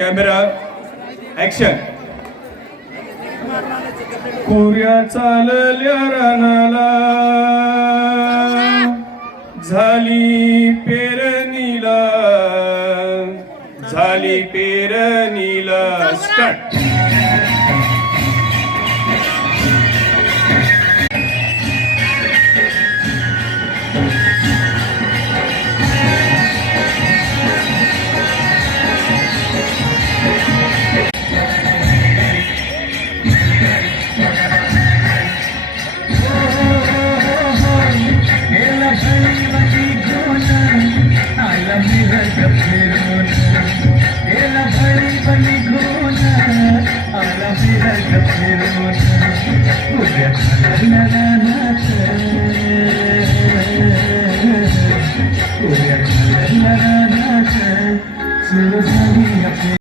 Camera action. कोऱ्या चालल्या रानाला झाली पेरणीला, झाली पेरणीला. स्टार्ट. सुरू